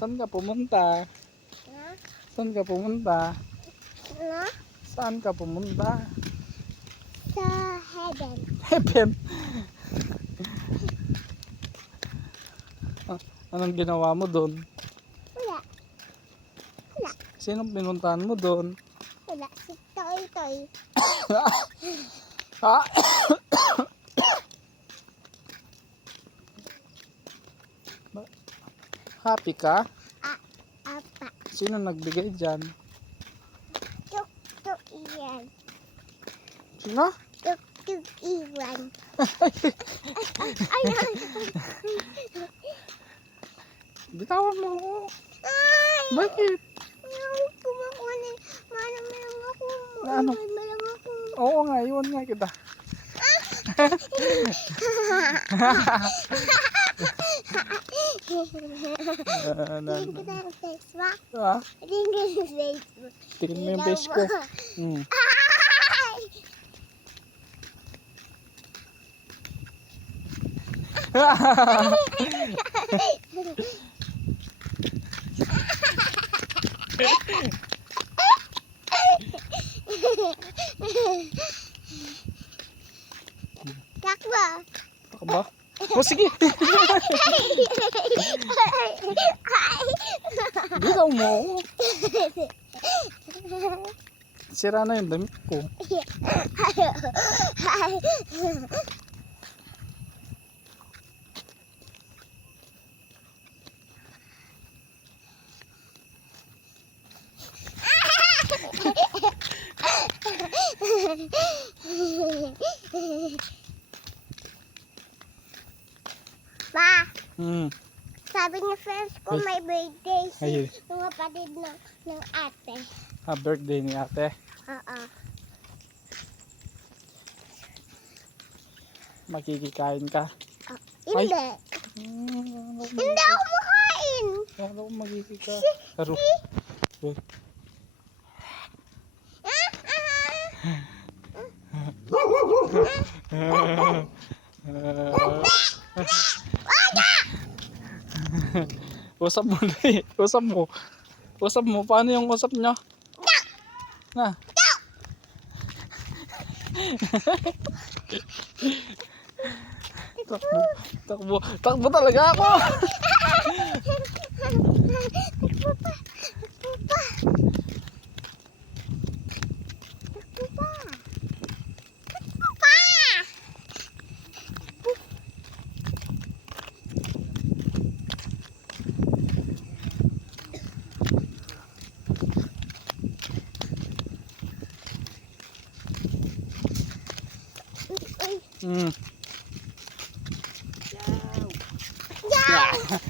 Saan ka pumunta? Na? Saan ka pumunta? Na? Saan ka pumunta? Sa heaven. Heaven. Anong ginawa mo doon? Wala. Wala. Sinong pinuntahan mo doon? Wala. Si Toy Toy. Ah! Happy ka? Apa. Sino nagbigay dyan? Tuk tuk iyan. Sino? Tuk tuk iwan. Ay, ay. Bitawan mo ako. Ay. Bakit? Ayaw kumakunin. Manang meron ako. Ano? Malang ako. Oo nga, iwan nga kita. Tingin kita ng Facebook. Ah, Tingin ka ng Facebook. tingin mo yung face ko. Hmm. Ay! Takbo. Ako ba? O sige. Bitaw mo ako. Sira na yung damit ko. Pa, Hmm. sabi ng friends ko Ay. may birthday si Ay. yung kapatid ng ate. Birthday ni ate. Oo. Makikikain ka. Hindi. Hindi ako makain. Ano kung magkikika? Pero, uy. Usap mo na Usap mo. Usap mo. Paano yung usap nyo? Na. Takbo. Takbo. Takbo talaga ako. Takbo pa. Takbo pa. Takbo pa. Takbo pa. Uy. Hmm. Yaw!